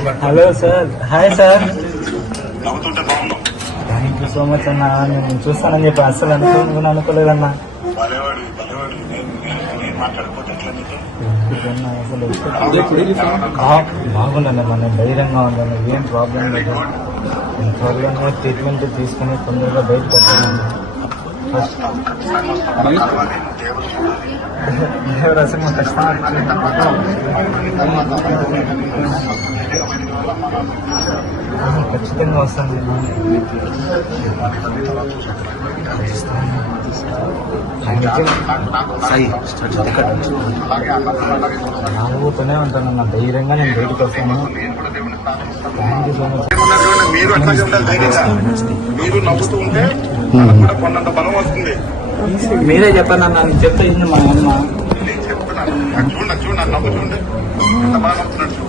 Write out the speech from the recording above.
Hello sir, hi sir. నవ్వుతుంటే బాగున్నావు. Thank you so much అన్న. నేను చూస్తానని చెప్పి అసలు అనుకోలేదన్నా. బలేవాడి నేను మాట్లాడకపోతే ఎట్లా నీకు? అసలు బాగుండన్న, మనం ధైర్యంగా ఉందన్న, ఏం ప్రాబ్లం లేదు. త్వరగా ట్రీట్మెంట్ తీసుకుని తొందరగా బయటకు వస్తానన్నా. దేవుడు అసలు ఖచ్చితంగా వస్తాను. నాలుగుతూనే ఉంటానన్న, ధైర్యంగా నేను బయటకు వస్తాను. Thank you so much. మీరు అట్లా చెప్తారు ధైర్యంగా. మీరు నవ్వుతూ ఉంటే కూడా కొన్నంత బలం వస్తుంది. మీరే చెప్పండి అన్న, నేను చెప్తే మా అమ్మ. నేను చెప్తున్నాను. చూడండి నవ్వు చూడండి ఎంత బాగా నవ్వుతున్నాడు.